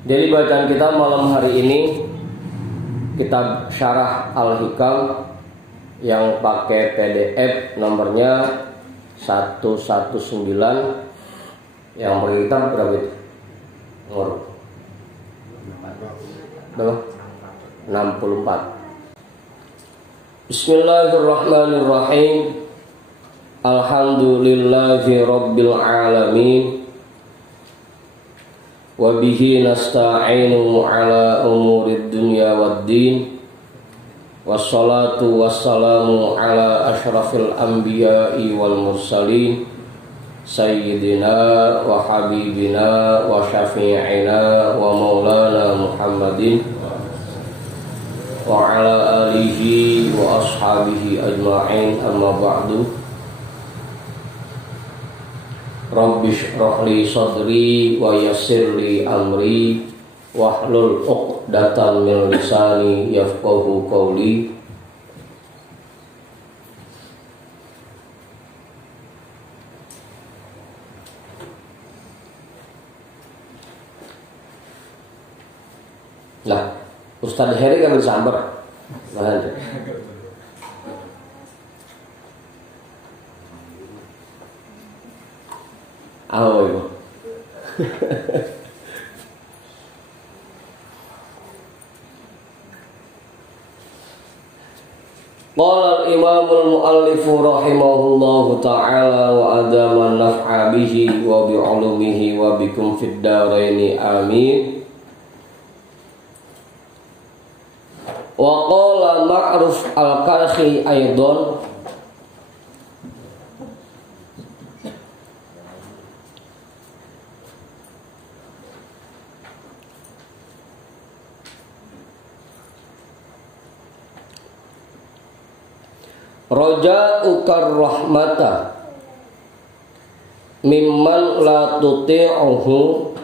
Jadi bacaan kita malam hari ini kitab Syarah Al-Hikam yang pakai PDF nomornya 119 yang berkitab berapa itu? Nomor berapa? 64. Bismillahirrahmanirrahim. Alhamdulillahi rabbil alamin. Wa bihi nasta'inu ala umurid dunya waddin. Wassalatu wassalamu ala ashrafil anbiya'i wal mursalin Sayyidina wa habibina wa syafi'ina wa maulana Muhammadin wa ala alihi wa ashabihi ajma'in, amma ba'du. Rabbi shrah li sadri wa yassir li amri wahlul 'uqdatam min lisani yafqahu qawli. Lah, Ustaz Heri kan disamber. Mana? Oh, iya. Qala al-Imam al-Muallif rahimahullahu ta'ala wa adama naf'a bihi wa bi'ulumihi wa bikum fid dharaini amin. Wa qala Ma'ruf al-Karhi aidan raja'ukar rahmata mimman la tuti'uhu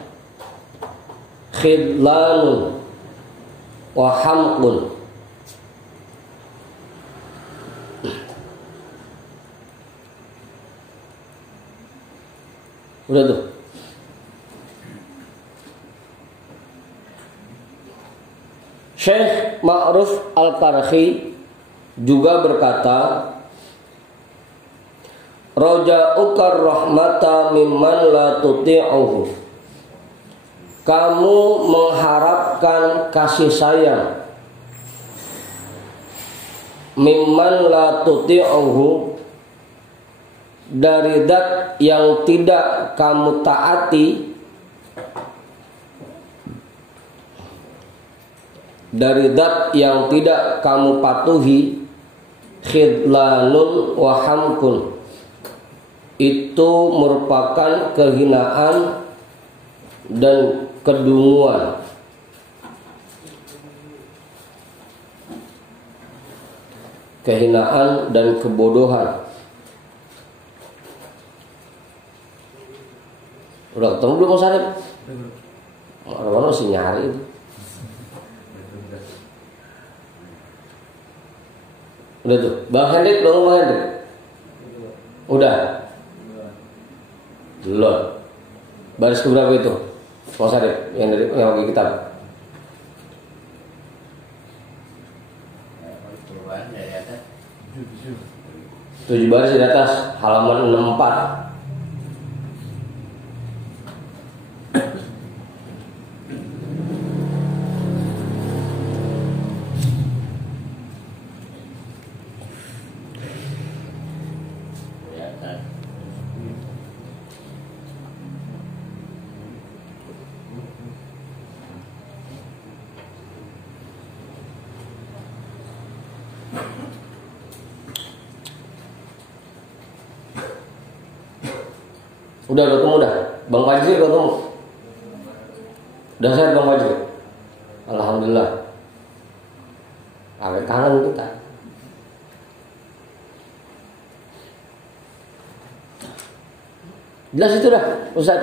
khidlanun wa hamqun. Udah tuh. Syekh Ma'ruf Al-Karhi juga berkata, raja'ukar rahmata mimman la tuti'uhu. Kamu mengharapkan kasih sayang mimman la tuti'uhu, dari zat yang tidak kamu taati, dari zat yang tidak kamu patuhi. Khidlanun wa hamkun, itu merupakan kehinaan dan kedunguan. Kehinaan dan kebodohan. Udah ketemu belum Mas Arif? Orang-orang masih nyari itu. Udah tuh, Bang Hendrik belum, Bang Hendrik? Udah? Belum. Baris keberapa itu? Mas Arif, yang bagi kitab. 7 baris di atas, halaman 64. Udah ketemu dah. Bang Fajri ketemu. Udah sehat Bang Fajri? Alhamdulillah. Awet kangen kita. Jelas itu dah, Ustaz.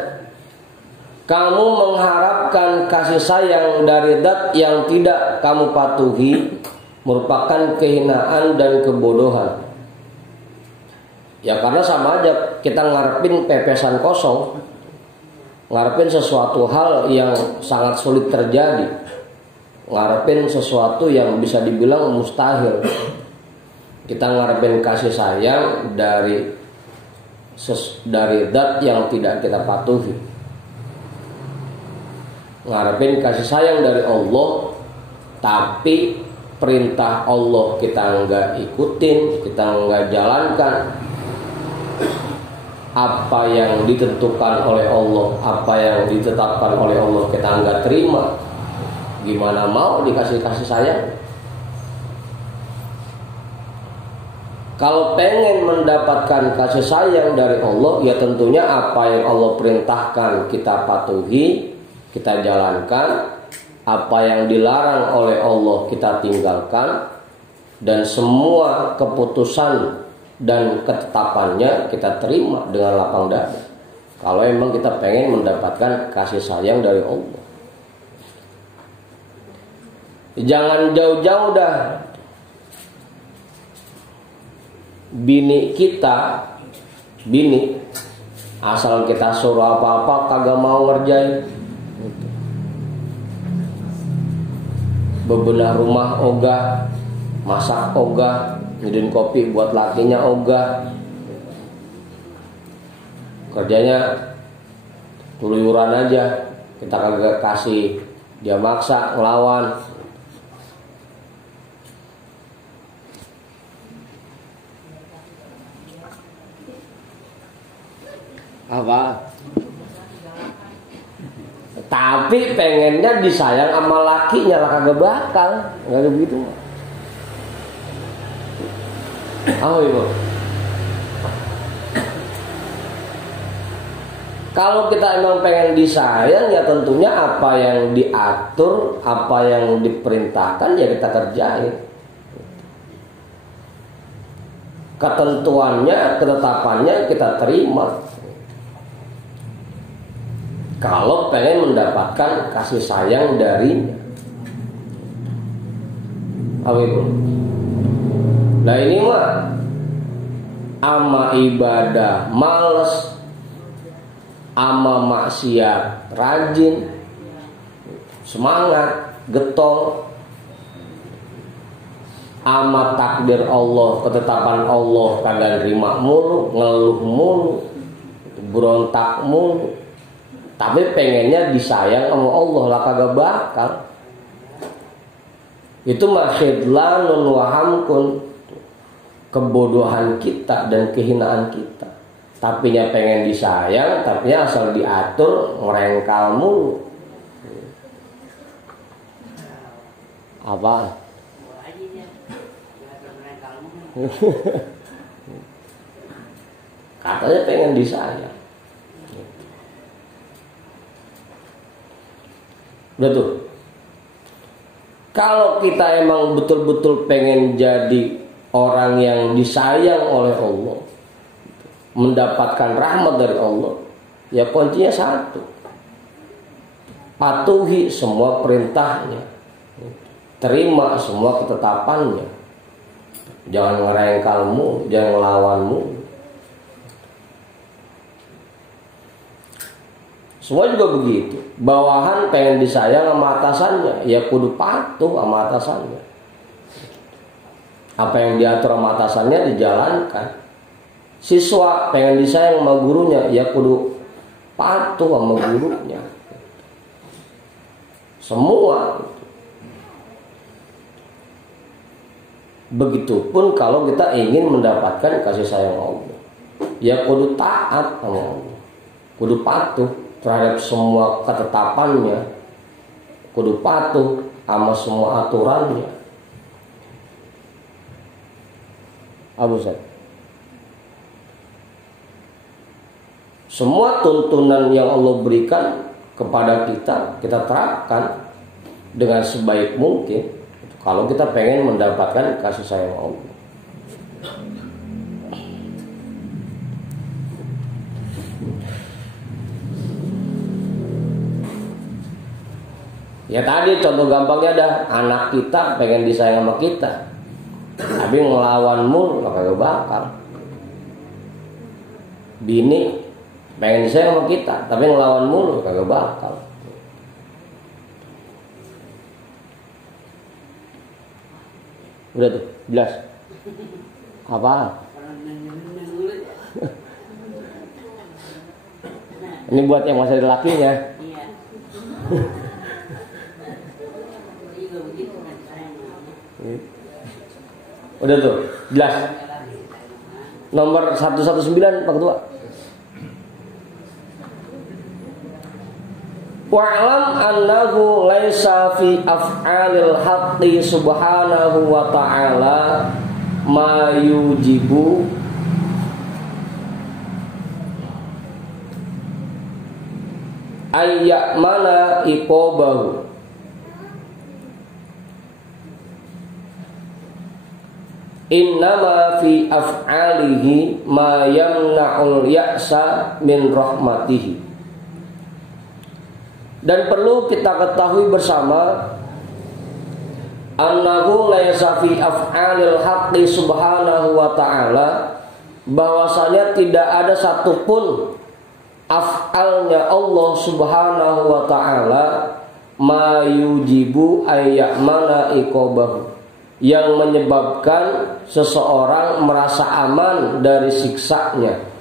Kamu mengharapkan kasih sayang dari zat yang tidak kamu patuhi merupakan kehinaan dan kebodohan. Ya karena sama aja kita ngarepin pepesan kosong. ngarepin sesuatu hal yang sangat sulit terjadi, ngarepin sesuatu yang bisa dibilang mustahil. Kita ngarepin kasih sayang dari zat yang tidak kita patuhi. Ngarepin kasih sayang dari Allah, tapi perintah Allah kita nggak ikutin, kita nggak jalankan. Apa yang ditentukan oleh Allah, apa yang ditetapkan oleh Allah kita nggak terima. Gimana mau dikasih kasih sayang? Kalau pengen mendapatkan kasih sayang dari Allah, ya tentunya apa yang Allah perintahkan kita patuhi, kita jalankan. Apa yang dilarang oleh Allah kita tinggalkan. Dan semua keputusan dan ketetapannya kita terima dengan lapang dada. Kalau memang kita pengen mendapatkan kasih sayang dari Allah. Jangan jauh-jauh dah. Bini asal kita suruh apa-apa kagak mau ngerjain. Bebenah rumah ogah, masak ogah, nyediain kopi buat lakinya ogah. Kerjanya keluyuran aja, kita kagak kasih, dia maksa ngelawan. Apa? Tapi pengennya disayang sama lakinya lah, kagak bakal, nggak begitu. Ibu. Kalau kita emang pengen disayang, ya tentunya apa yang diatur, apa yang diperintahkan ya kita kerjain. Ketentuannya, ketetapannya kita terima. Kalau pengen mendapatkan kasih sayang darinya. Ibu. Nah ini mah ama ibadah males, ama maksiat rajin, semangat, getol, ama takdir Allah, ketetapan Allah kagak nerima mulu, ngeluh mulu, berontak mulu. Tapi pengennya disayang sama Allah lah kagak bakal. Itu mah khidlanun wa hamkun, kebodohan kita dan kehinaan kita. Tapinya pengen disayang, tapinya asal diatur ngerengkal mulu. Apa? Katanya pengen disayang. Betul. Kalau kita emang betul-betul pengen jadi orang yang disayang oleh Allah, mendapatkan rahmat dari Allah, ya kuncinya satu: patuhi semua perintahnya, terima semua ketetapannya, jangan ngerengkalmu, jangan ngelawanmu. Semua juga begitu. Bawahan pengen disayang sama atasannya, ya kudu patuh sama atasannya. Apa yang diatur sama atasannya dijalankan. Siswa pengen disayang sama gurunya, ya kudu patuh sama gurunya. Semua. Begitupun kalau kita ingin mendapatkan kasih sayang Allah, ya kudu taat sama Allah, kudu patuh terhadap semua ketetapannya, kudu patuh sama semua aturannya. Abu Zaid. Semua tuntunan yang Allah berikan kepada kita, kita terapkan dengan sebaik mungkin kalau kita pengen mendapatkan kasih sayang Allah. Ya tadi contoh gampangnya ada anak kita pengen disayang sama kita, tapi ngelawan mulu kagak bakal. Bini pengen disayang sama kita, tapi ngelawan mulu kagak bakal. Udah tuh, jelas. Apaan? Ini buat yang masih ada lakinya. Udah tuh, jelas. Nomor 119 Pak Ketua. Wa'lam annahu laisa fi af'alil haqqi subhanahu wa ta'ala ma yujibu ayyamana iqabahu. Innama fi af'alihi ma yamna'ul ya'sa min rahmatihi. Dan perlu kita ketahui bersama annahu laysa fi af'alil haqqi subhanahu wa ta'ala, bahwasanya tidak ada satupun af'alnya Allah subhanahu wa ta'ala ma yujibu ayyamana iqabahu, yang menyebabkan seseorang merasa aman dari siksanya.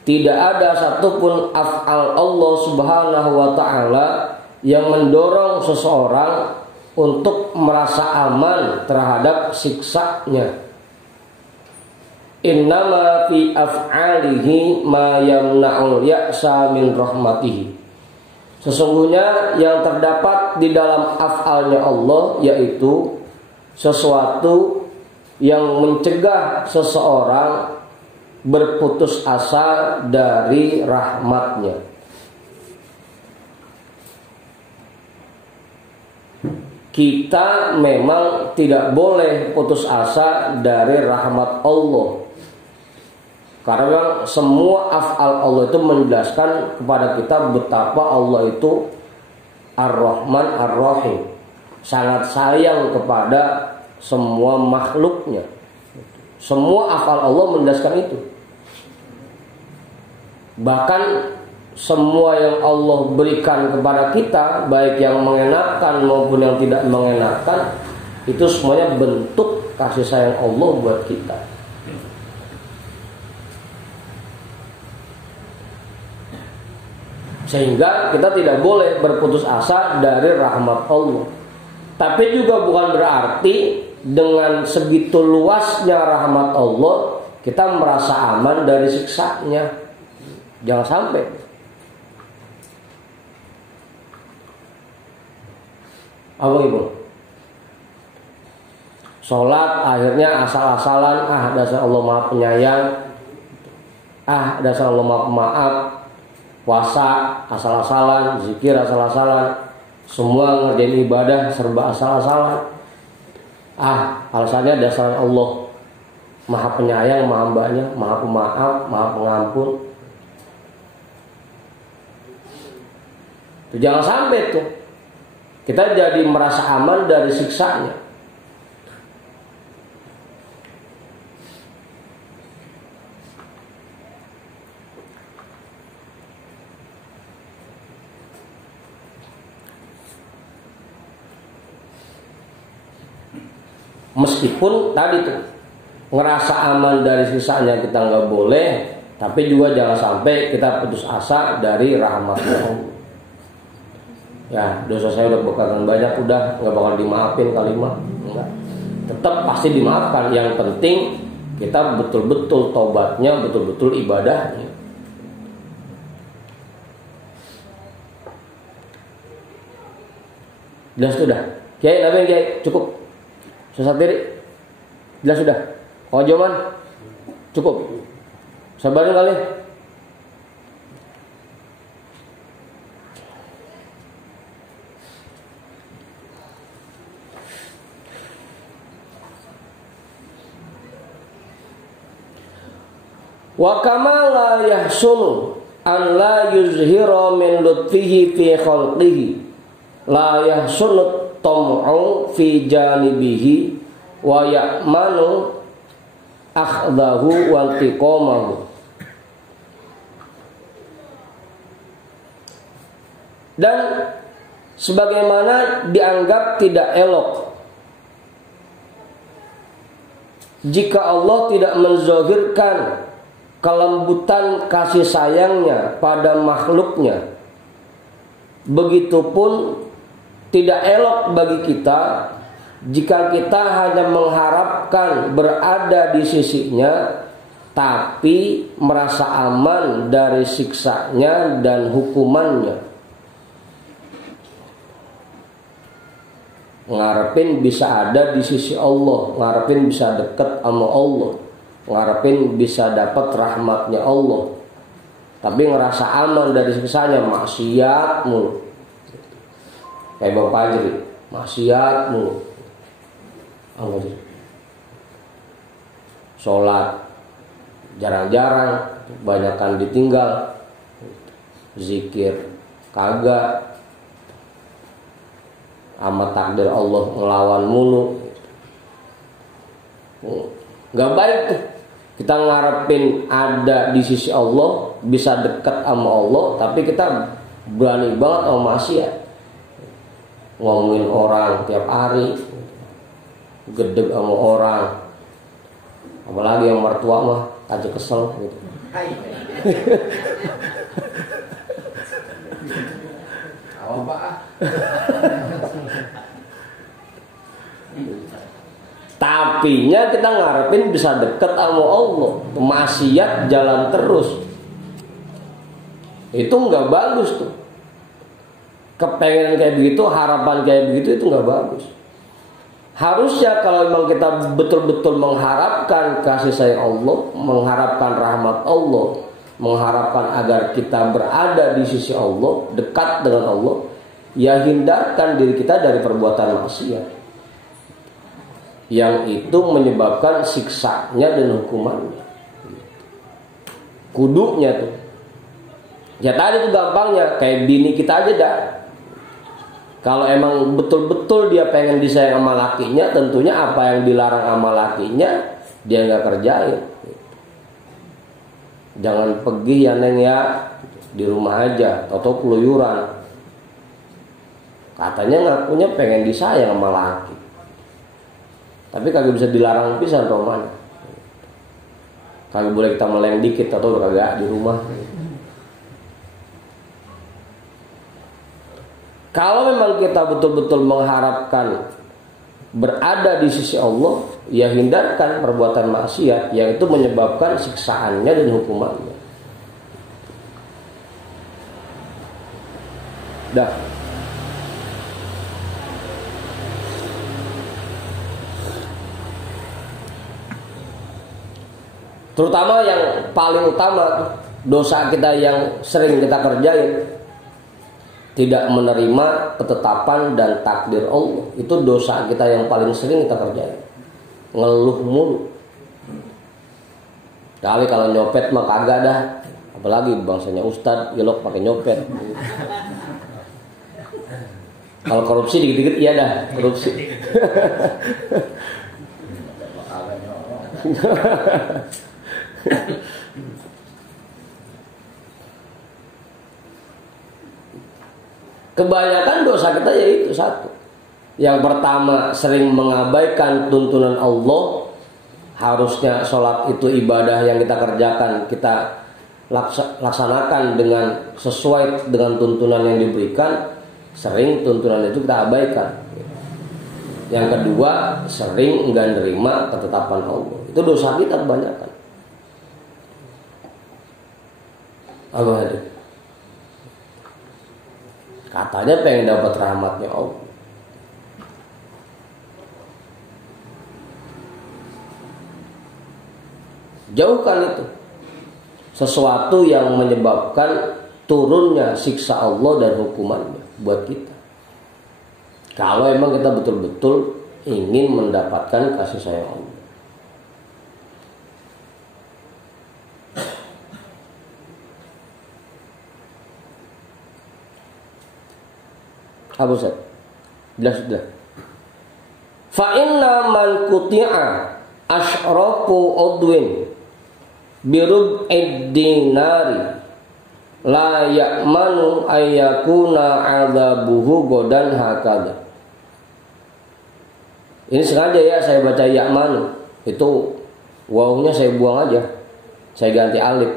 Tidak ada satupun af'al Allah subhanahu wa ta'ala yang mendorong seseorang untuk merasa aman terhadap siksanya. Innama fi af'alihi ma yamna'ul ya'sa min rahmatihi. Sesungguhnya yang terdapat di dalam af'alnya Allah yaitu sesuatu yang mencegah seseorang berputus asa dari rahmatnya. Kita memang tidak boleh putus asa dari rahmat Allah, karena semua af'al Allah itu menjelaskan kepada kita betapa Allah itu Ar-Rahman Ar-Rahim, sangat sayang kepada semua makhluknya. Semua af'al Allah menjelaskan itu. Bahkan semua yang Allah berikan kepada kita, baik yang mengenakan maupun yang tidak mengenakan, itu semuanya bentuk kasih sayang Allah buat kita. Sehingga kita tidak boleh berputus asa dari rahmat Allah. Tapi juga bukan berarti dengan segitu luasnya rahmat Allah kita merasa aman dari siksanya. Jangan sampai. Apa ibu? Sholat akhirnya asal-asalan, dasar Allah Maha Penyayang, dasar Allah Maha Pemaaf. Puasa asal-asalan, zikir asal-asalan, semua ngerjain ibadah serba asal-asalan. Alasannya dasar Allah Maha Penyayang, Maha Hambanya, Maha Pemaaf, Maha Pengampun. Jangan sampai tuh kita jadi merasa aman dari siksanya. Meskipun tadi tuh ngerasa aman dari sisanya kita nggak boleh, tapi juga jangan sampai kita putus asa dari rahmatnya Allah. Ya, dosa saya udah bakalan banyak, udah nggak bakal dimaafin kalimat, enggak. Tetap pasti dimaafkan. Yang penting kita betul-betul tobatnya, betul-betul ibadahnya. Jelas sudah. Kiai, nabi Kiai, cukup. Susah diri. Jelas sudah. Kalau jawaban cukup. Sabarin kali. Wa kama la yahsunu an la yuzhira min lutfihi fi khalqihi la yahsunu tam'u fi janibihi wa ya'manu akhdahu wa intiqamahu. Dan sebagaimana dianggap tidak elok jika Allah tidak menzahirkan kelembutan kasih sayangnya pada makhluknya, begitupun tidak elok bagi kita jika kita hanya mengharapkan berada di sisinya tapi merasa aman dari siksanya dan hukumannya. Ngarepin bisa ada di sisi Allah, ngarepin bisa dekat sama Allah, ngarepin bisa dapat rahmatnya Allah, tapi ngerasa aman dari siksanya, maksiat mulu. Kayak Bang Fajri, maksiat mulu. Sholat jarang-jarang, banyakan ditinggal, zikir kagak, sama takdir Allah ngelawan mulu. Gak baik tuh. Kita ngarepin ada di sisi Allah, bisa dekat sama Allah, tapi kita berani banget sama maksiat, ngomongin orang tiap hari, gedeg sama orang, apalagi yang mertua mah aja kesel gitu. Tapinya kita ngarepin bisa deket sama Allah, maksiat jalan terus, itu nggak bagus tuh. Kepengen kayak begitu, harapan kayak begitu, itu nggak bagus. Harusnya kalau memang kita betul-betul mengharapkan kasih sayang Allah, mengharapkan rahmat Allah, mengharapkan agar kita berada di sisi Allah, dekat dengan Allah, ya hindarkan diri kita dari perbuatan maksiat yang itu menyebabkan siksanya dan hukumannya. Kudunya tuh. Ya tadi tuh gampangnya, kayak bini kita aja dah. Kalau emang betul-betul dia pengen disayang sama lakinya, tentunya apa yang dilarang sama lakinya dia nggak kerjain. Jangan pergi ya Neng ya, di rumah aja, atau keluyuran. Katanya ngakunya pengen disayang sama laki, tapi kagak bisa dilarang pisan roman. Kagak boleh kita meleng dikit atau kagak di rumah. Kalau memang kita betul-betul mengharapkan berada di sisi Allah, ya hindarkan perbuatan maksiat yang itu menyebabkan siksaannya dan hukumannya. Dah. Terutama yang paling utama, dosa kita yang sering kita kerjain, tidak menerima ketetapan dan takdir Allah. Itu dosa kita yang paling sering kita kerjain. Ngeluh mulu. Kali kalau nyopet mah kagak dah. Apalagi bangsanya ustad, gelok pakai nyopet. Kalau korupsi dikit-dikit iya dah, korupsi. Kebanyakan dosa kita yaitu satu. Yang pertama, sering mengabaikan tuntunan Allah. Harusnya sholat itu ibadah yang kita kerjakan, kita laksanakan dengan sesuai dengan tuntunan yang diberikan. Sering tuntunan itu kita abaikan. Yang kedua, sering enggak nerima ketetapan Allah. Itu dosa kita kebanyakan. Apa ada? Katanya pengen dapat rahmatnya Allah. Jauhkan itu. Sesuatu yang menyebabkan turunnya siksa Allah dan hukumannya buat kita. Kalau emang kita betul-betul ingin mendapatkan kasih sayang Allah. Apa Ustaz? Jelas sudah. Fa inna man quti'a asyrafu udwin birub'id dinari la ya'manu ayyakuna 'adzabuhu godan hakadha. Ini sengaja ya saya baca ya'manu. Itu wawunya saya buang aja. Saya ganti alif.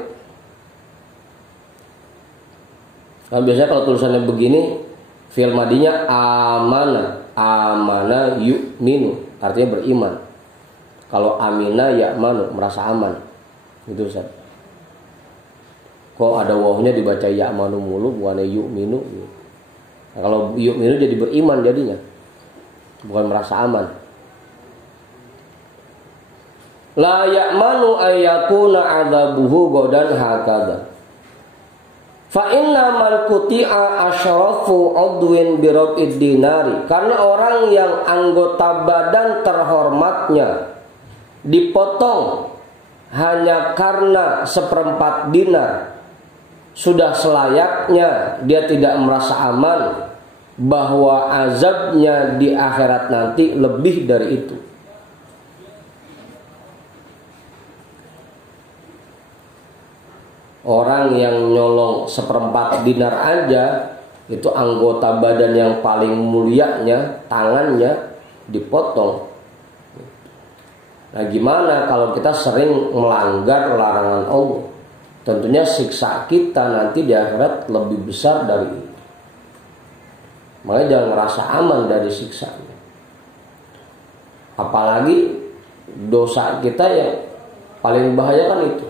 Nah, biasanya kalau tulisannya begini, fi'il madinya amana, amana yu'minu, artinya beriman. Kalau amina ya'manu, merasa aman. Gitu Ustaz. Kok ada wawunya dibaca ya'manu mulu, bukannya yu'minu. Nah, kalau yu'minu jadi beriman jadinya. Bukan merasa aman. La ya'manu ayyakuna 'adzabuhu godan hakadha. Fa inna man quti'a asyrafu udwin bi rab'id dinari. Karena orang yang anggota badan terhormatnya dipotong hanya karena seperempat dinar, sudah selayaknya dia tidak merasa aman bahwa azabnya di akhirat nanti lebih dari itu. Orang yang nyolong seperempat dinar aja, itu anggota badan yang paling mulianya, tangannya dipotong. Nah gimana kalau kita sering melanggar larangan Allah? Tentunya siksa kita nanti di akhirat lebih besar dari itu. Makanya jangan ngerasa aman dari siksanya. Apalagi dosa kita yang paling bahaya kan itu,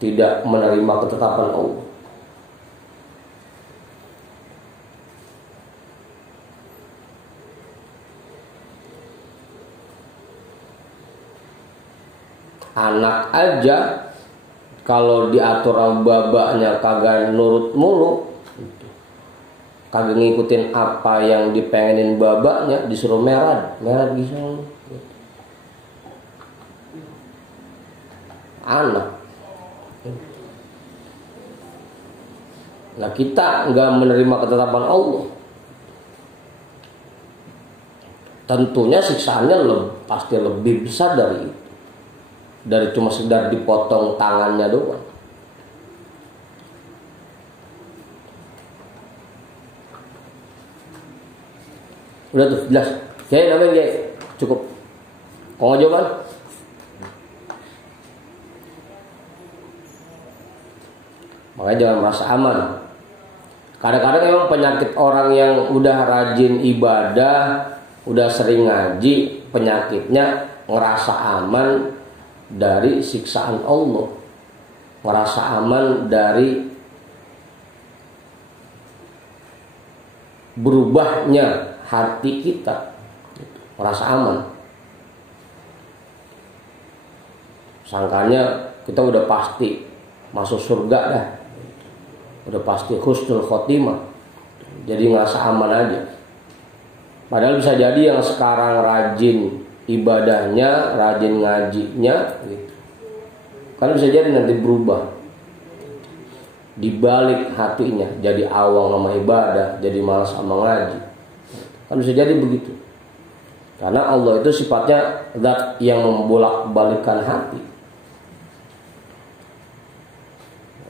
tidak menerima ketetapan Allah. Anak aja kalau diatur babaknya kagak nurut mulu, kagak ngikutin apa yang dipengenin babaknya, disuruh merah gitu. Anak. Nah kita nggak menerima ketetapan Allah, tentunya siksaannya pasti lebih besar dari itu, dari cuma sekedar dipotong tangannya doang. Udah tuh jelas. Oke, namanya cukup. Mau jawaban? Makanya jangan merasa aman. Kadang-kadang emang penyakit orang yang udah rajin ibadah, udah sering ngaji, penyakitnya ngerasa aman dari siksaan Allah, ngerasa aman dari berubahnya hati kita, ngerasa aman. Sangkanya kita udah pasti masuk surga dah, udah pasti husnul khotimah, jadi ngerasa aman aja. Padahal bisa jadi yang sekarang rajin ibadahnya, rajin ngajinya gitu, kan bisa jadi nanti berubah, dibalik hatinya jadi awang sama ibadah, jadi malas sama ngaji. Kan bisa jadi begitu, karena Allah itu sifatnya zat yang membolak-balikkan hati.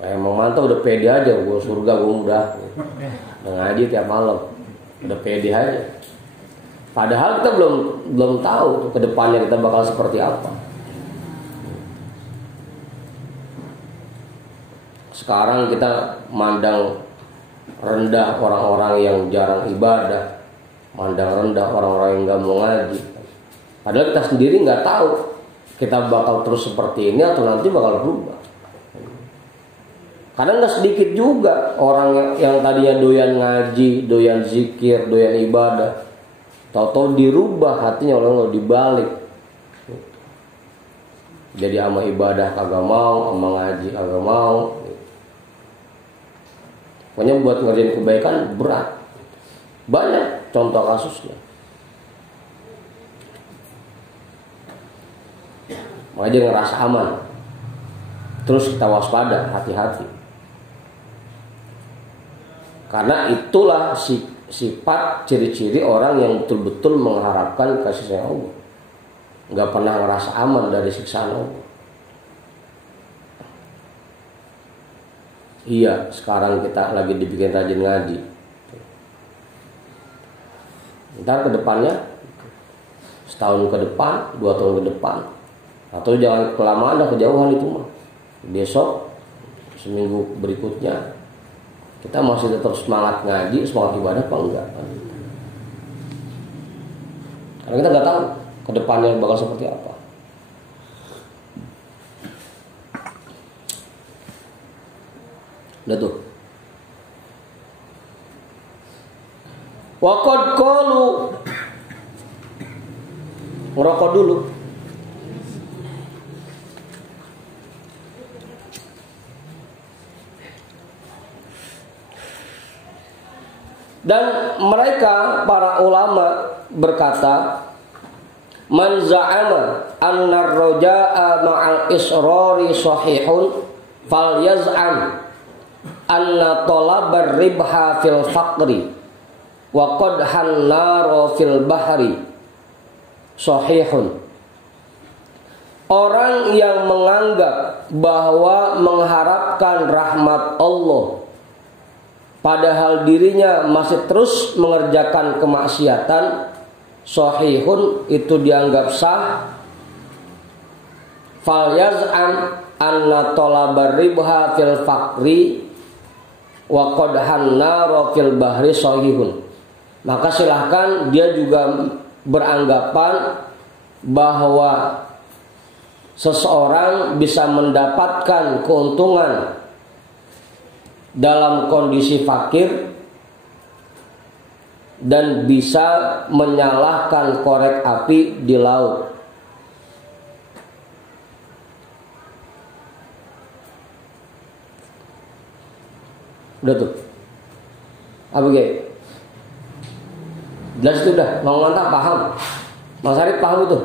Emang mantap, udah pede aja, gue surga, gue udah ngaji tiap malam, udah pede aja. Padahal kita belum tahu ke depannya kita bakal seperti apa. Sekarang kita mandang rendah orang-orang yang jarang ibadah, mandang rendah orang-orang yang nggak mau ngaji. Padahal kita sendiri nggak tahu kita bakal terus seperti ini atau nanti bakal berubah. Karena nggak sedikit juga orang yang tadinya doyan ngaji, doyan zikir, doyan ibadah, tahu-tahu dirubah hatinya oleh Allah, dibalik. Jadi sama ibadah kagak mau, sama ngaji kagak mau. Pokoknya buat ngerjain kebaikan berat. Banyak contoh kasusnya. Makanya dia ngerasa aman. Terus kita waspada, hati-hati. Karena itulah sifat ciri-ciri orang yang betul-betul mengharapkan kasih sayang Allah, nggak pernah ngerasa aman dari siksaan Allah. Iya, sekarang kita lagi dibikin rajin ngaji. Ntar ke depannya, setahun ke depan, 2 tahun ke depan, atau jangan kelamaan dan kejauhan itu mah. Besok, seminggu berikutnya, kita masih tetap semangat ngaji, semangat ibadah apa enggak? Karena kita nggak tahu ke depannya bakal seperti apa. Udah tuh. Waqad qalu, ngerokok dulu. Dan mereka para ulama berkata, man za'ama anna ar-raja'a ma'al israri sahihun falyaz'am anna talabar ribha fil faqri wa qadhan naro fil bahri sahihun. Orang yang menganggap bahwa mengharapkan rahmat Allah padahal dirinya masih terus mengerjakan kemaksiatan, sahihun, itu dianggap sah. Fal yaz'am anna talabar ribha fil faqri wa qadhan naro fil bahri sahihun. Maka silahkan dia juga beranggapan bahwa seseorang bisa mendapatkan keuntungan dalam kondisi fakir dan bisa menyalakan korek api di laut. Udah tuh. Apa gitu? Jelas itu udah. Mau ngontak paham? Mas Arif paham itu?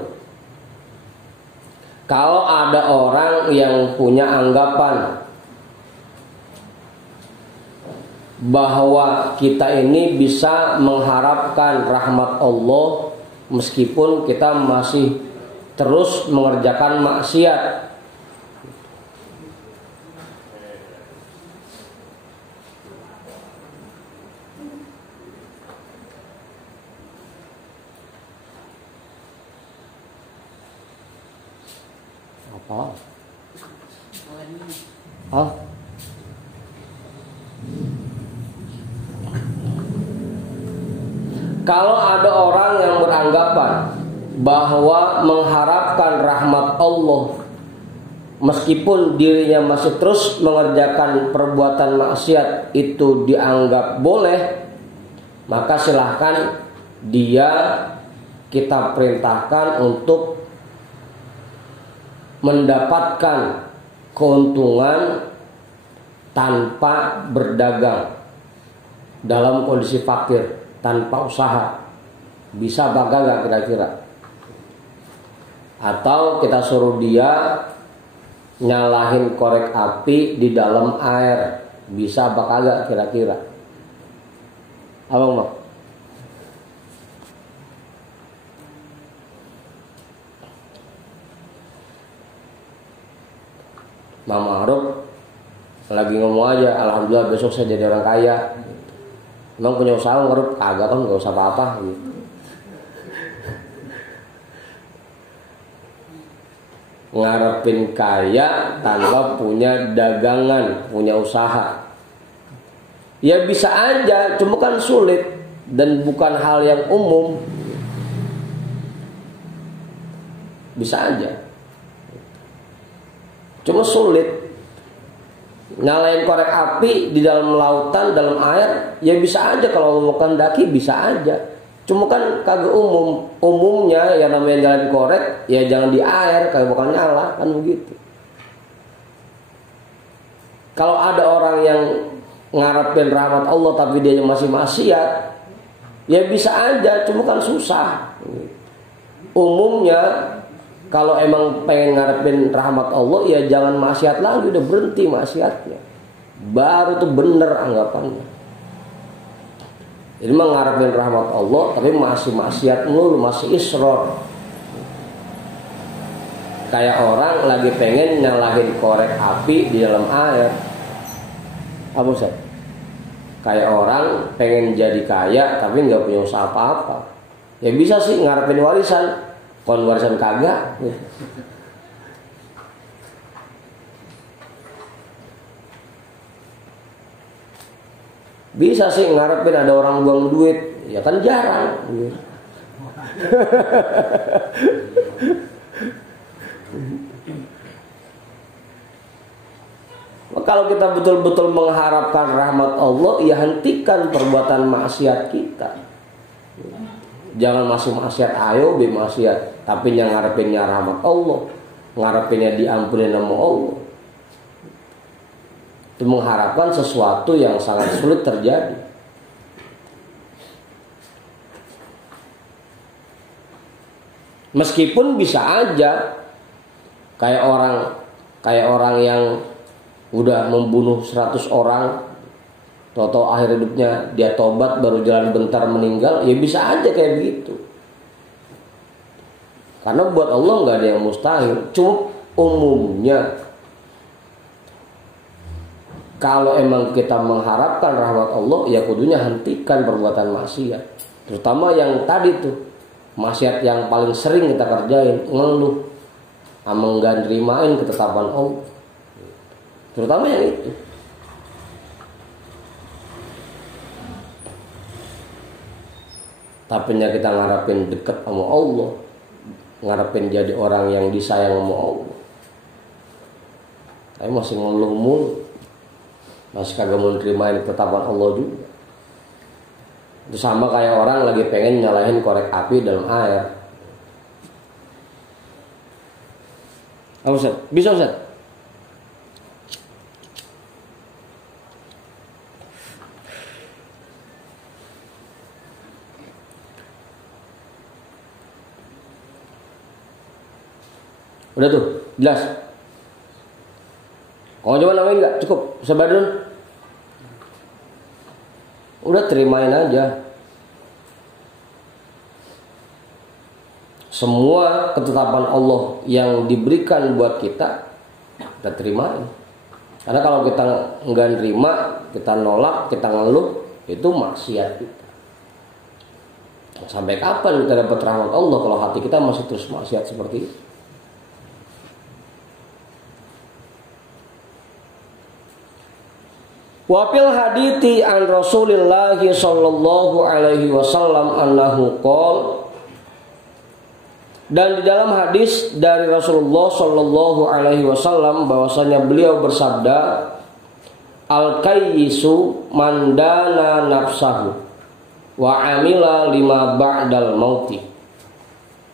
Kalau ada orang yang punya anggapan bahwa kita ini bisa mengharapkan rahmat Allah meskipun kita masih terus mengerjakan maksiat, apa? Hah? Kalau ada orang yang beranggapan bahwa mengharapkan rahmat Allah meskipun dirinya masih terus mengerjakan perbuatan maksiat itu dianggap boleh, maka silahkan dia kita perintahkan untuk mendapatkan keuntungan tanpa berdagang dalam kondisi fakir, tanpa usaha. Bisa bakal gak kira-kira? Atau kita suruh dia nyalahin korek api di dalam air, bisa bakal gak kira-kira? Abang mau? Mama Arab lagi ngomong aja, alhamdulillah besok saya jadi orang kaya. Emang punya usaha ngerep? Kagak kan, gak usah apa-apa gitu. Ngarepin kaya tanpa punya dagangan, punya usaha, ya bisa aja, cuma kan sulit dan bukan hal yang umum. Bisa aja, cuma sulit. Nyalain korek api di dalam lautan, dalam air, ya bisa aja kalau mau kendaki, bisa aja. Cuma kan kagak umum. Umumnya yang namanya nyalain korek, ya jangan di air, kagak bakal nyala, kan begitu. Kalau ada orang yang ngarepin rahmat Allah tapi dia masih maksiat, ya bisa aja, cuma kan susah. Umumnya kalau emang pengen ngarepin rahmat Allah, ya jangan maksiat lagi, udah berhenti maksiatnya, baru tuh bener anggapannya. Ini mengharapin rahmat Allah tapi masih maksiat mulu, masih israr. Kayak orang lagi pengen nyalahin korek api di dalam air. Apa Ustaz? Kayak orang pengen jadi kaya tapi nggak punya usaha apa-apa. Ya bisa sih ngarepin warisan, kon warisan kagak. Bisa sih ngarepin ada orang buang duit, ya kan jarang. Kalau kita betul-betul mengharapkan rahmat Allah, ya hentikan perbuatan maksiat kita. Jangan masih maksiat, ayo be maksiat, tapi yang ngarepinnya rahmat Allah, ngarepinnya diampuni nama Allah. Itu mengharapkan sesuatu yang sangat sulit terjadi. Meskipun bisa aja kayak orang yang udah membunuh 100 orang, tahu-tahu akhir hidupnya dia tobat baru jalan bentar meninggal, ya bisa aja kayak begitu. Karena buat Allah nggak ada yang mustahil. Cuma umumnya kalau emang kita mengharapkan rahmat Allah, ya kudunya hentikan perbuatan maksiat. Terutama yang tadi tuh, maksiat yang paling sering kita kerjain, ngeluh, enggak nerimain ketetapan Allah. Terutama yang itu. Tapinya kita ngarepin deket sama Allah, ngarepin jadi orang yang disayang sama Allah, tapi masih ngeluh mulu, masih kagak mau nerimain ketetapan Allah juga. Itu sama kayak orang lagi pengen nyalahin korek api dalam air. Apa Ustaz? Bisa Ustaz? Udah tuh, jelas. Kalau coba namanya enggak cukup, sabar dulu. Udah terimain aja. Semua ketetapan Allah yang diberikan buat kita terimain. Karena kalau kita enggak nerima, kita nolak, kita ngeluh, itu maksiat kita. Sampai kapan kita dapat rahmat Allah kalau hati kita masih terus maksiat seperti itu? Wa fil hadithi an Rasulillah sallallahu alaihi wasallam annahu qol, dan di dalam hadis dari Rasulullah sallallahu alaihi wasallam bahwasanya beliau bersabda, al kayyisu man dana nafsahu wa amila lima ba'dal mauti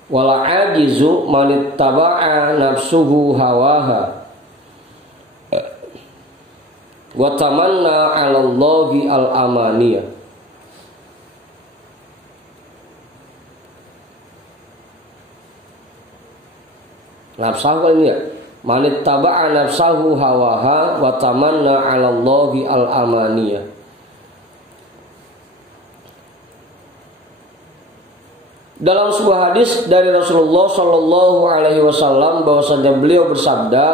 wal ajizu man ittaba'a nafsuhu hawaha wa tamanna 'ala Allahi al-amaniyah. Nafsahu ini ya, man ittaba'a nafsahu hawaha wa tamanna 'ala Allahi al-amaniyah. Dalam sebuah hadis dari Rasulullah sallallahu alaihi wasallam bahwasanya beliau bersabda,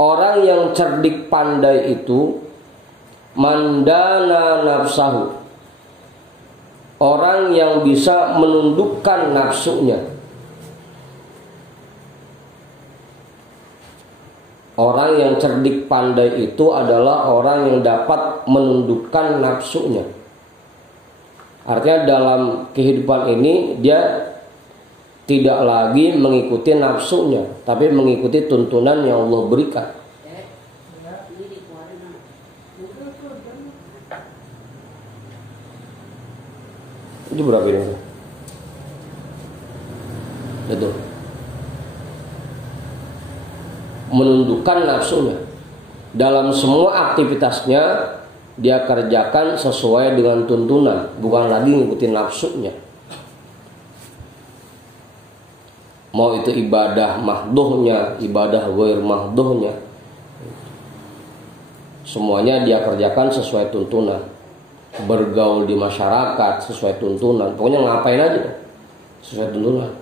orang yang cerdik pandai itu mandana nafsahu, orang yang bisa menundukkan nafsunya. Orang yang cerdik pandai itu adalah orang yang dapat menundukkan nafsunya. Artinya dalam kehidupan ini dia tidak lagi mengikuti nafsunya, tapi mengikuti tuntunan yang Allah berikan. Itu berapa ini? Betul. Menundukkan nafsunya. Dalam semua aktivitasnya dia kerjakan sesuai dengan tuntunan, bukan lagi ngikutin nafsunya. Mau itu ibadah mahduhnya, ibadah ghair mahduhnya, semuanya dia kerjakan sesuai tuntunan. bergaul di masyarakat sesuai tuntunan. Pokoknya ngapain aja sesuai tuntunan.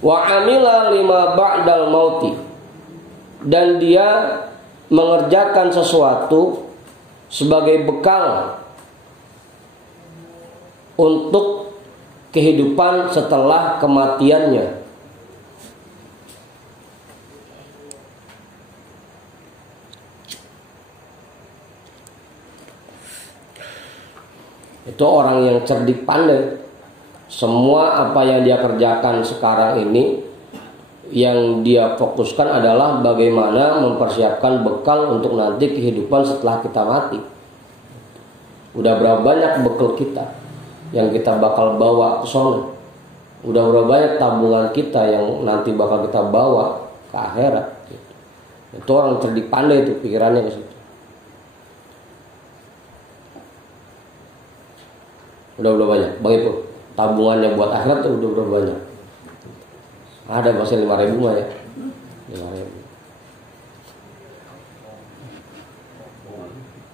Wa amila lima ba'dal mauti, dan dia mengerjakan sesuatu sebagai bekal untuk kehidupan setelah kematiannya. Itu orang yang cerdik pandai. Semua apa yang dia kerjakan sekarang ini, yang dia fokuskan adalah bagaimana mempersiapkan bekal untuk nanti kehidupan setelah kita mati. Udah berapa banyak bekal kita yang kita bakal bawa ke sana. Udah berapa banyak tabungan kita yang nanti bakal kita bawa ke akhirat. Itu orang cerdik pandai, itu pikirannya ke situ. Udah berapa banyak? Begitu. Tabungannya buat akhirat udah berapa banyak? Ada masih 5.000 mah ya. 5.000.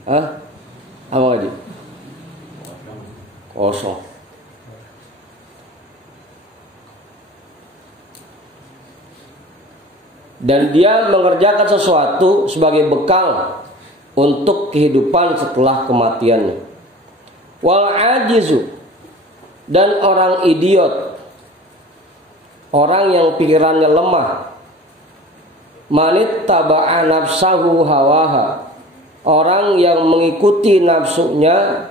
Hah? Apa lagi? Kosong. Dan dia mengerjakan sesuatu sebagai bekal untuk kehidupan setelah kematiannya. Wal ajizu, dan orang idiot, orang yang pikirannya lemah, manit taba'a nafsahu hawaha, orang yang mengikuti nafsunya,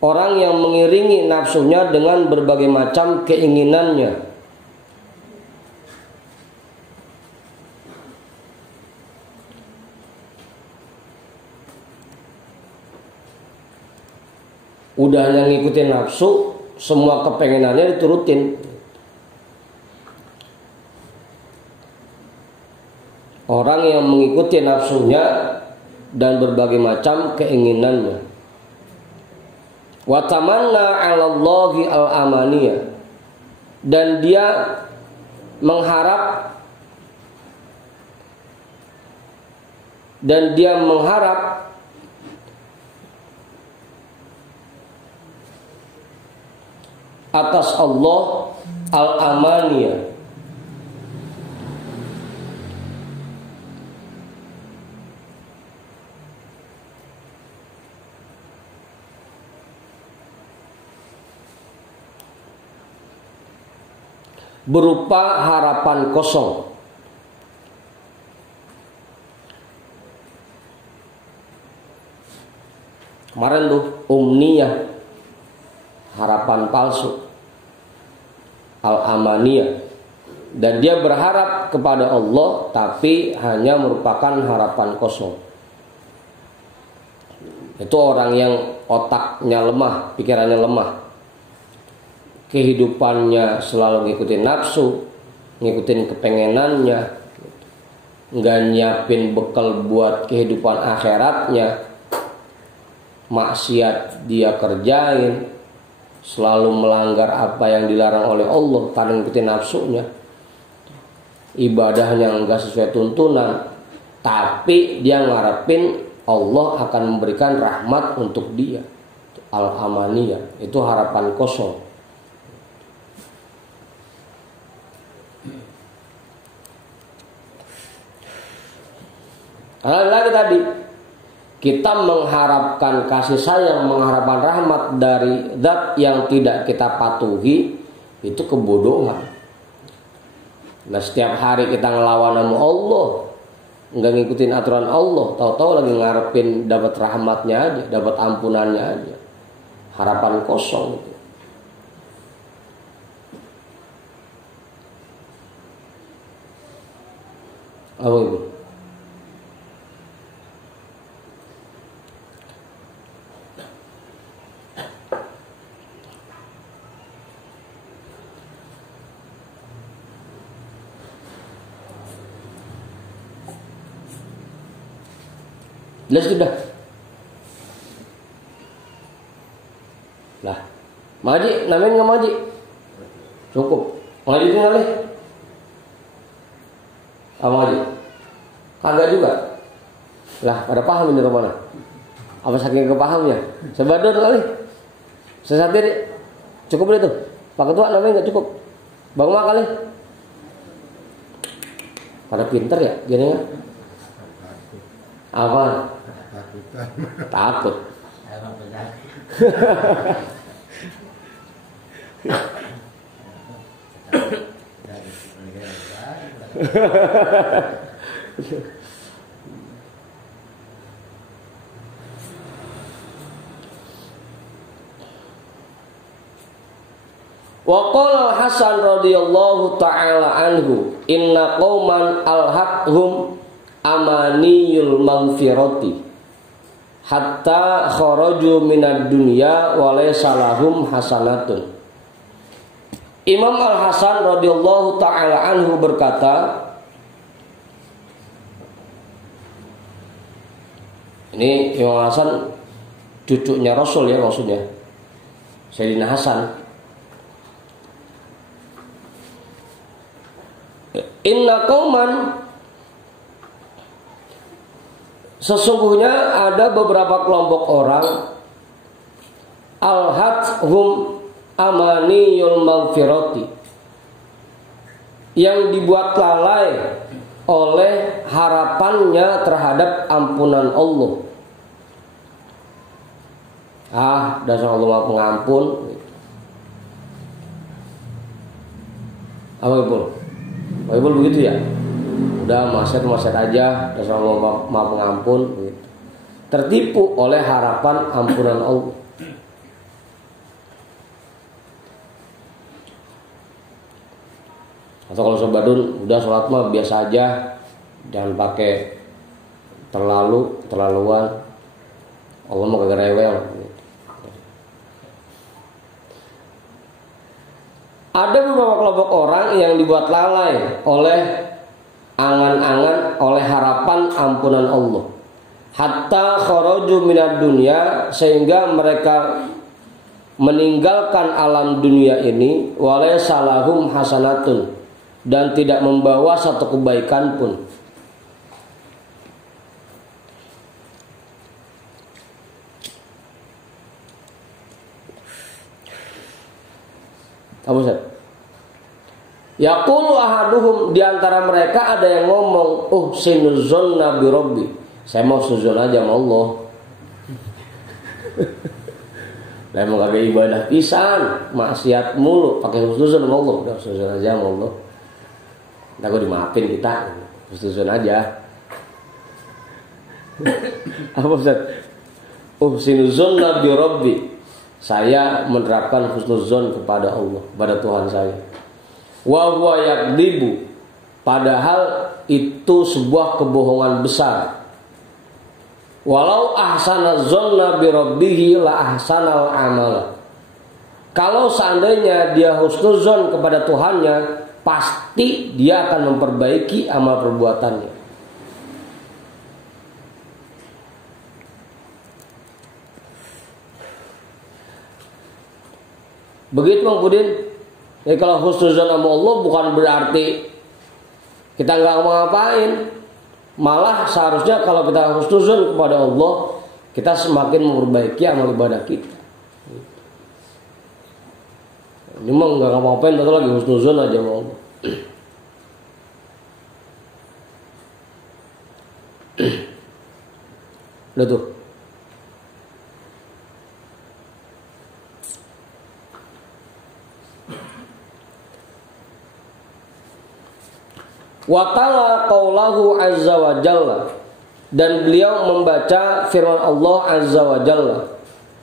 orang yang mengiringi nafsunya dengan berbagai macam keinginannya. Udah yang ngikutin nafsu, semua kepengenannya diturutin. Orang yang mengikuti nafsunya dan berbagai macam keinginannya. Wa tamanna 'ala Allahi al-amaniyah, dan dia mengharap atas Allah al-amaniyah, berupa harapan kosong. Kemarin tuh umniyah, harapan palsu. Al-amaniyah, dan dia berharap kepada Allah tapi hanya merupakan harapan kosong. Itu orang yang otaknya lemah, pikirannya lemah, kehidupannya selalu ngikutin nafsu, ngikutin kepengenannya, nggak nyiapin bekal buat kehidupan akhiratnya. Maksiat dia kerjain, selalu melanggar apa yang dilarang oleh Allah karena ngikutin nafsunya. Ibadahnya enggak sesuai tuntunan, tapi dia ngarepin Allah akan memberikan rahmat untuk dia. Al-amaniyah, itu harapan kosong. Lagi tadi kita mengharapkan kasih sayang, mengharapkan rahmat dari zat yang tidak kita patuhi, itu kebodohan. Nah, setiap hari kita ngelawan sama Allah, nggak ngikutin aturan Allah, tahu-tahu lagi ngarepin dapat rahmatnya aja, dapat ampunannya aja. Harapan kosong itu. Apa itu? Jelas sudah. Lah, maji, namanya nggak maji. Cukup. Maji itu ngalih. Apa maji? Kagak juga. Lah, pada paham ini mana? Apa saking kepahamnya? Sebadon kali. Sesatir cukup itu. Pak Ketua namanya nggak cukup. Bang Mak kali. Pada pinter ya jadinya. Apa? Takut. Wa qala Hasan radhiyallahu ta'ala anhu inna qauman alhaqhum amaniyul maghfirati hatta kharaju minad dunya wa laysa lahum hasanatun. Imam Al-Hasan radhiyallahu ta'ala anhu berkata, ini Imam Hasan cucunya Rasul ya maksudnya, Sayyidina Hasan. Inna qauman, sesungguhnya ada beberapa kelompok orang alhathum amaniyul maghfirati, yang dibuat lalai oleh harapannya terhadap ampunan Allah. Dasar Allah Maha Pengampun. Apa itu? Bible begitu ya. Udah maksiat aja, dasar Allah Maha Pengampun gitu. Tertipu oleh harapan ampunan Allah. Atau kalau sebadun udah sholat mah biasa aja, jangan pakai terlaluan. Allah mah kagak rewel gitu. Ada beberapa kelompok orang yang dibuat lalai oleh angan-angan, oleh harapan ampunan Allah. Hatta kharaju minad dunya, sehingga mereka meninggalkan alam dunia ini, walaysa lahum hasanatun, dan tidak membawa satu kebaikan pun. Apa Ustaz? Yaqulu ahaduhum, di antara mereka ada yang ngomong, sinuzonna bi rabbi. Saya mau suzon aja sama Allah. Saya mau kagak ibadah pisan, maksiat mulu, pakai husnuzon sama Allah. Udah suzon aja sama Allah. Entar gua dimaafin kita. Husnuzon aja. Apa Ustaz? Sinuzonna bi rabbi. Saya menerapkan husnuzon kepada Allah, kepada Tuhan saya. Wa huwa yakdzibu, padahal itu sebuah kebohongan besar. Walau ahsana dzanna bi rabbih la ahsanal amala. Kalau seandainya dia husnuzon kepada Tuhannya, pasti dia akan memperbaiki amal perbuatannya. Begitu Bang Budin. Jadi kalau husnuzon sama Allah bukan berarti kita nggak mau ngapain. Malah seharusnya kalau kita husnuzon kepada Allah, kita semakin memperbaiki amal ibadah kita. Ini mah nggak ngapain, tapi lagi husnuzon aja sama Allah. Udah tuh. Wa tala qaulahu azza wa jalla, dan beliau membaca firman Allah azza wa jalla,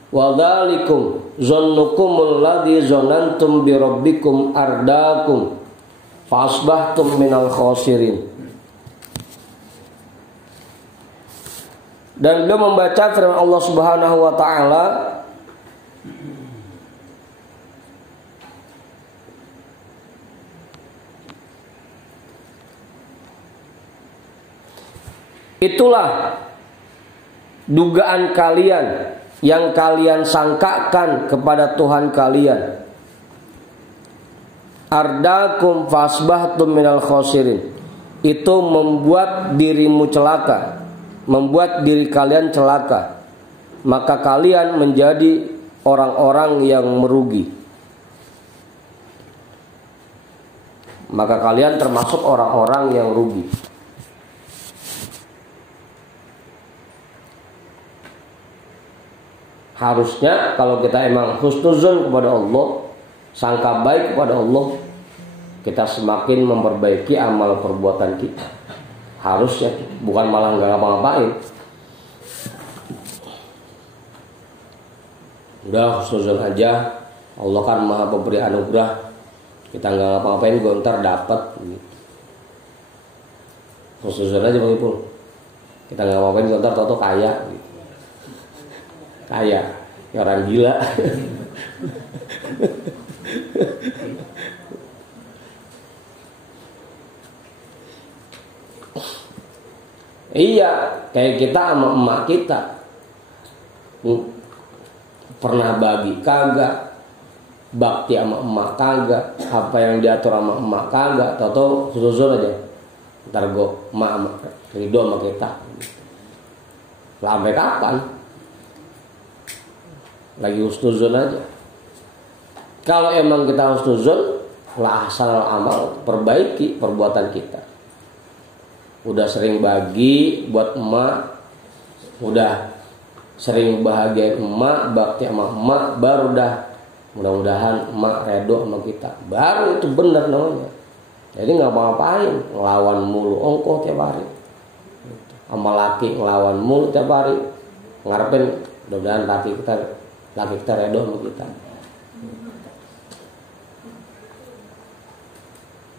wa dzalikum zannukumul ladzi zanantum bi rabbikum ardaakum fa asbahtum minal khasirin. Dan beliau membaca firman Allah Subhanahu wa taala, itulah dugaan kalian yang kalian sangkakan kepada Tuhan kalian. Ardakum fasbahtum minal khosirin. Itu membuat dirimu celaka, membuat diri kalian celaka. maka kalian menjadi orang-orang yang merugi. Maka kalian termasuk orang-orang yang rugi. Harusnya kalau kita emang husnuzon kepada Allah, sangka baik kepada Allah, kita semakin memperbaiki amal perbuatan kita. Harusnya, bukan malah nggak ngapa-ngapain. Udah husnuzon aja, Allah kan maha pemberi anugerah. Kita nggak ngapa-ngapain, gue ntar dapat. Husnuzon aja Bang Ipul. Kita nggak ngapa-ngapain, gue ntar tau kaya. Kaya, ya orang gila. Iya, kayak kita sama emak kita. Pernah bagi kagak, bakti sama emak kagak, apa yang diatur sama emak kagak, tau-tau husnuzon aja. Ntar gue emak ridho sama kita. Sampai kapan? Lagi husnuzon aja. Kalau emang kita husnuzon, lah asal amal, perbaiki perbuatan kita. Udah sering bagi buat emak, udah sering bahagiain emak, bakti sama emak, baru dah mudah-mudahan emak redo sama kita. Baru itu benar namanya. Jadi nggak apa-apain, ngelawan mulu ongkoh tiap hari, sama laki ngelawan mulu tiap hari, ngarepin mudah-mudahan laki kita redo sama kita.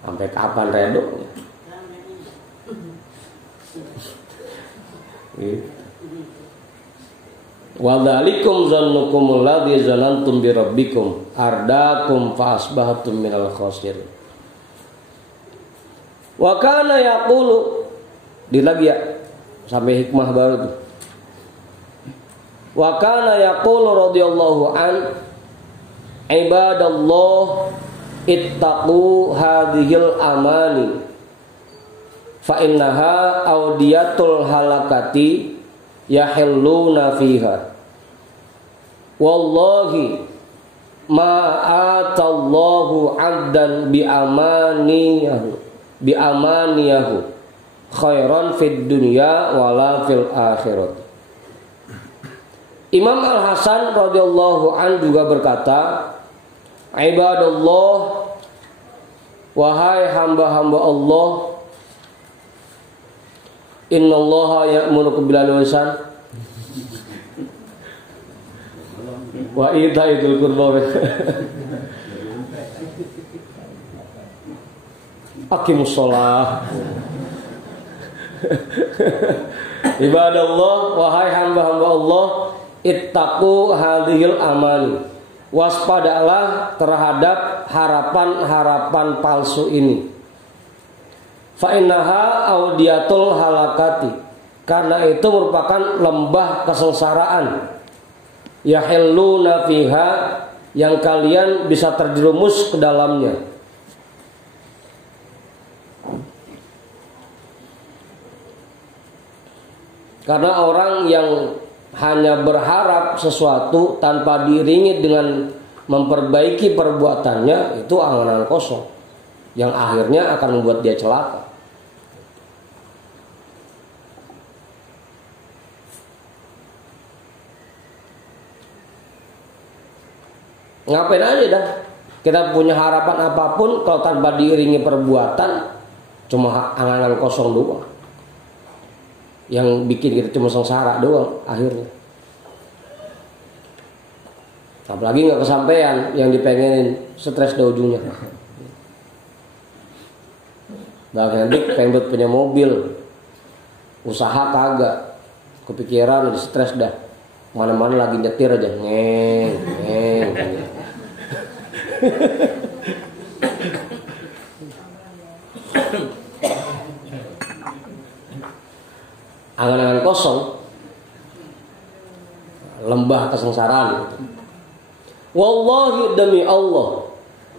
Sampai kapan redo? Wadzalikum zannukumul ladzi zanantum bi rabbikum ardakum fa asbahatum minal khasirin. Wa kana yaqulu, di lagi ya sampai hikmah baru tuh. Wa kana yaqulu radhiyallahu an ibadallah ittaqu hadhil amani fa innaha awdiyatul halakati yahilluna fiha. Wallahi ma atallahu 'abdan bi amaniyahu khairan fid dunya wala fil akhirat. Imam Al-Hasan radhiyallahu an juga berkata, ibadallah, wahai hamba-hamba Allah, innallaha ya'muru bil adli wal ihsan wa ita'idzil qurba. Aqimus shalah. Ibadallah, wahai hamba-hamba Allah, ittaqu hadhil amali, waspadalah terhadap harapan-harapan palsu ini. Fa innaha audiyatul halakati, karena itu merupakan lembah kesengsaraan. Yahilluna fiha, yang kalian bisa terjerumus ke dalamnya. Karena orang yang hanya berharap sesuatu tanpa diiringi dengan memperbaiki perbuatannya, itu angan-angan kosong yang akhirnya akan membuat dia celaka. Ngapain aja dah kita punya harapan apapun, kalau tanpa diiringi perbuatan, cuma angan-angan kosong doang, yang bikin kita cuma sengsara doang akhirnya. Apalagi nggak kesampaian yang dipengenin, stres dah ujungnya. Bang Hendrik pengen punya mobil, usaha kagak, kepikiran, stres dah, mana-mana lagi nyetir aja, ngeng. Angan-angan kosong, lembah kesengsaraan. Wallahi, demi Allah,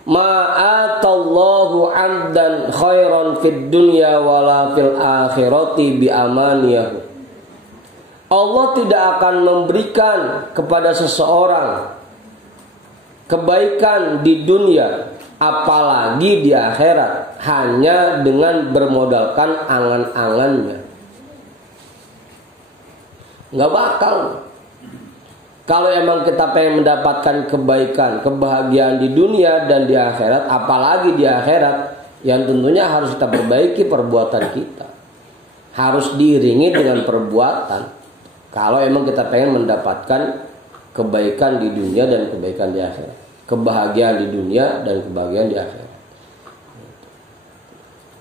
ma'atallahu 'abdan khairan fid dunya wala fil akhirati bi amaniyahu. Allah tidak akan memberikan kepada seseorang kebaikan di dunia apalagi di akhirat hanya dengan bermodalkan angan-angannya. Nggak bakal. Kalau emang kita pengen mendapatkan kebaikan, kebahagiaan di dunia dan di akhirat, apalagi di akhirat, yang tentunya harus kita perbaiki perbuatan kita. Harus diiringi dengan perbuatan. Kalau emang kita pengen mendapatkan kebaikan di dunia dan kebaikan di akhirat, kebahagiaan di dunia dan kebahagiaan di akhirat.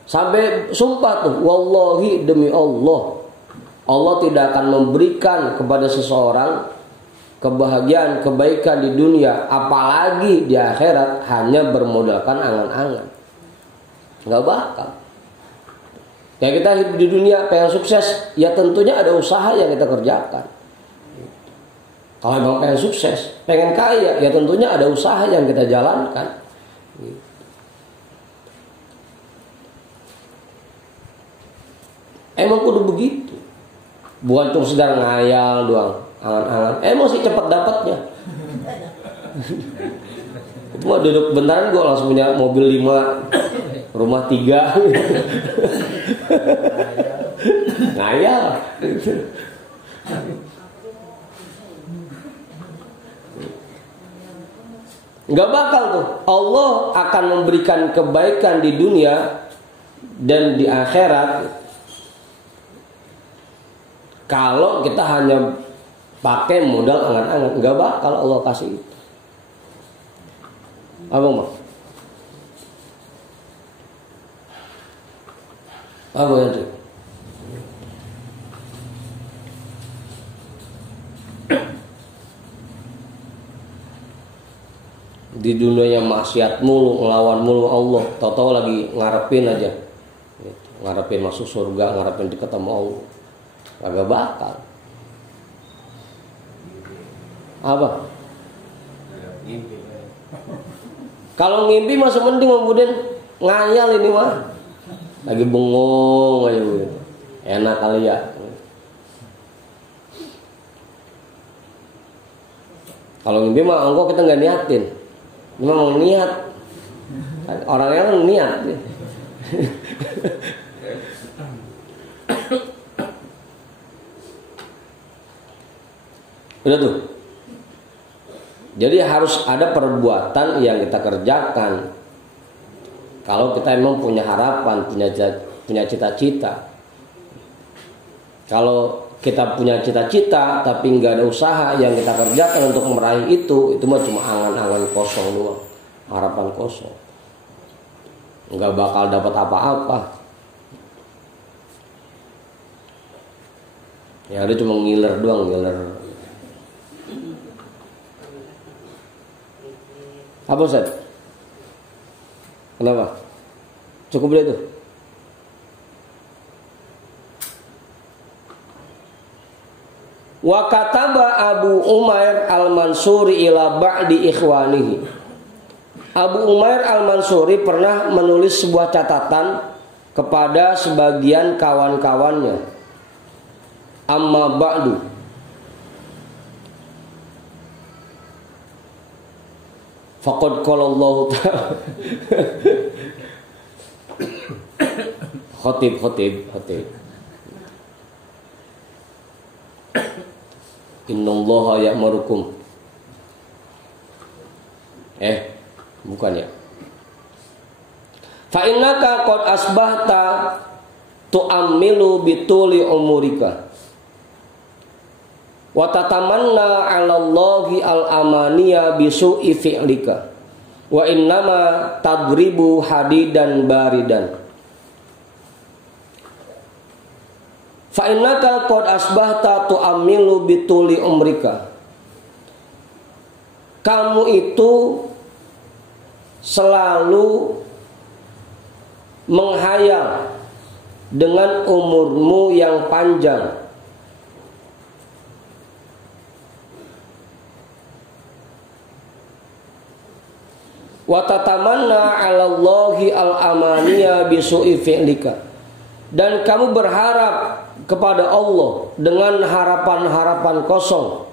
Sampai sumpah tuh, wallahi demi Allah, Allah tidak akan memberikan kepada seseorang kebahagiaan, kebaikan di dunia, apalagi di akhirat hanya bermodalkan angan-angan. Nggak bakal. Ya kita hidup di dunia pengen sukses, ya tentunya ada usaha yang kita kerjakan. Kalau memang pengen sukses, pengen kaya, ya tentunya ada usaha yang kita jalankan. Emang kudu begitu. Bukan cuma sekedar ngayal doang, angan-angan. Emang sih cepat dapatnya. Itu mah duduk bentaran gue langsung punya mobil 5, rumah 3. Ngayal. Nggak bakal tuh. Allah akan memberikan kebaikan di dunia dan di akhirat kalau kita hanya pakai modal angan-angan. Nggak bakal Allah kasih itu. Apa mah? Apa itu? Di dunia yang maksiat mulu, ngelawan mulu Allah, tahu-tahu lagi ngarepin aja, ngarepin masuk surga, ngarepin deket sama Allah, kagak bakal. Apa? Kalau ngimpi masih mending, kemudian ngayal ini mah, lagi bengong aja gitu, enak kali ya. Kalau ngimpi mah engkau kita nggak niatin. Memang niat, orangnya kan niat. Udah tuh. Jadi harus ada perbuatan yang kita kerjakan. Kalau kita emang punya harapan, punya cita-cita. Kalau kita punya cita-cita tapi nggak ada usaha yang kita kerjakan untuk meraih itu mah cuma angan-angan kosong doang, harapan kosong, nggak bakal dapat apa-apa. Ya ada cuma ngiler doang, ngiler. Apa Ustaz? Kenapa? Cukup deh itu. Wa kataba Abu Umair Al-Mansuri ila ba'di ikhwanihi. Abu Umair Al-Mansuri pernah menulis sebuah catatan kepada sebagian kawan-kawannya. Amma ba'du. Faqad qala Allah ta'ala. Khatib. Innallaha ya'murukum. Bukan ya. Fa innaka qad asbahta tu'ammilu bituli umurika wa tatamanna 'ala Allahi al-amaniya bisu'i fi'lika wa innama tadribu hadidan baridan. Fa innaka qad asbahta tu'ammilu bituli umrika. Kamu itu selalu menghayal dengan umurmu yang panjang. Wa tatamanna 'ala Allahi al-amaniya bisu'i fi'lika. Dan kamu berharap kepada Allah dengan harapan-harapan kosong.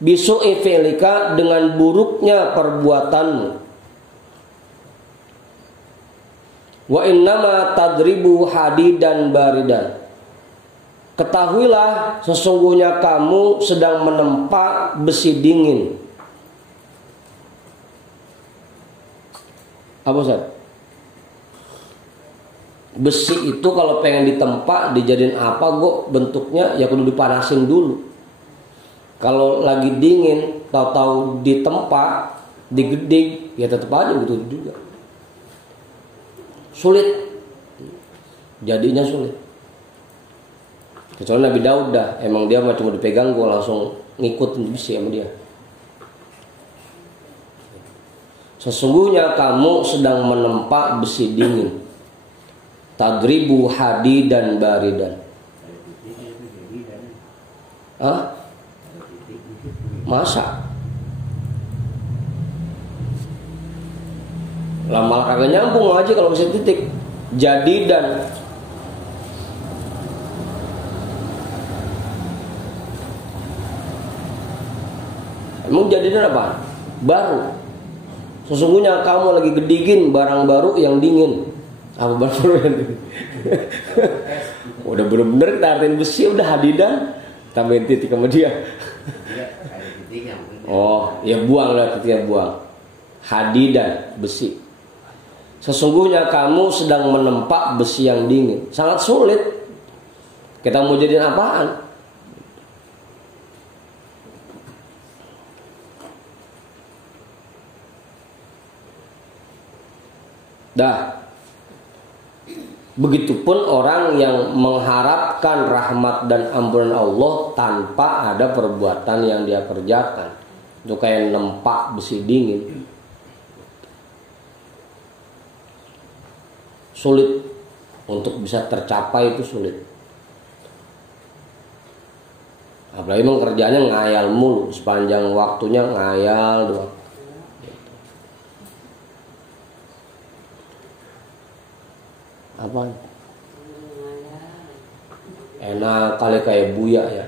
Bisu'i fi'lika, dengan buruknya perbuatanmu. Wa innama tadribu hadidan baridan. Ketahuilah sesungguhnya kamu sedang menempa besi dingin. Apa Ustaz? Besi itu kalau pengen ditempa, dijadiin apa kok bentuknya, ya kudu dipanasin dulu. Kalau lagi dingin, tahu-tahu ditempa, digeding, ya tetap aja gitu juga. Sulit. Jadinya sulit. Kecuali Nabi Daud dah, emang dia cuma dipegang gue langsung ngikut besi sama dia. Sesungguhnya kamu sedang menempa besi dingin. Tadribu hadidan baridan. Hah? Masa? Lah malah kagak nyambung aja kalau bisa titik. Jadi dan emang jadi dan apa? Baru. Sesungguhnya kamu lagi gedingin barang baru yang dingin. Apa baru yang dingin? Udah bener-bener kita artiin besi, udah hadidan, tambahin titik sama dia. Oh, ya buang lah titiknya, buang. Hadidan, besi. Sesungguhnya kamu sedang menempa besi yang dingin. Sangat sulit. Kita mau jadiin apaan? Dah. Begitupun orang yang mengharapkan rahmat dan ampunan Allah tanpa ada perbuatan yang dia kerjakan. Itu kayak nempak besi dingin. Sulit untuk bisa tercapai, itu sulit. Apalagi memang kerjanya ngayal mulu, sepanjang waktunya ngayal doang. Apa? Enak kali kayak Buya ya.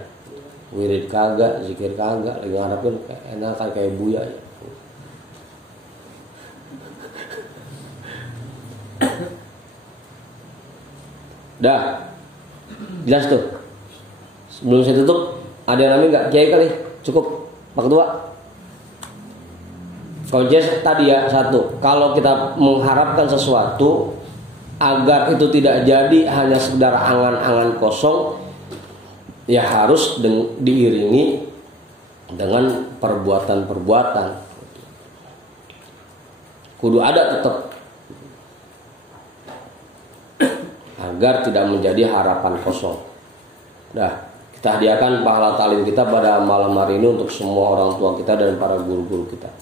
Wirid kagak, zikir kagak, lagi ngarepin enak kali kayak Buya ya. Dah. Jelas tuh. Sebelum saya tutup, ada yang namanya enggak Kiai kali? Cukup Pak Ketua. Kalau tadi ya satu, kalau kita mengharapkan sesuatu agar itu tidak jadi hanya sekedar angan-angan kosong, ya harus diiringi dengan perbuatan-perbuatan. Kudu ada tetap, agar tidak menjadi harapan kosong. Nah, kita hadiahkan pahala talim kita pada malam hari ini untuk semua orang tua kita dan para guru-guru kita.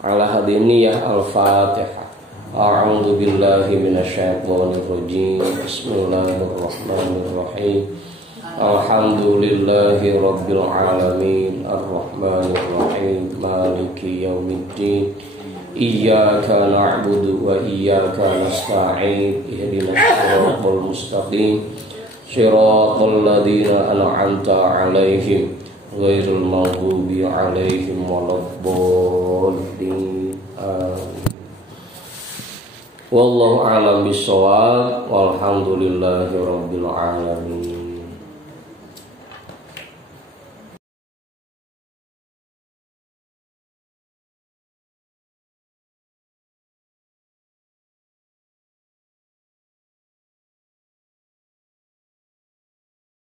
Ala hadiniyah al-Fatihah. A'udzu billahi minasyaitonir rajim. Bismillahirrahmanirrahim. Alhamdulillahi rabbil alamin. Arrahmanir rahim. Maliki yaumiddin. Iyyaka na'budu wa iyyaka nasta'in. Ihdinas siratal mustaqim. Shiratal ladzina an'amta 'alaihim ghairil maghdubi 'alaihim waladdallin. Wallahu a'lam bissawab. Walhamdulillahi rabbil alamin.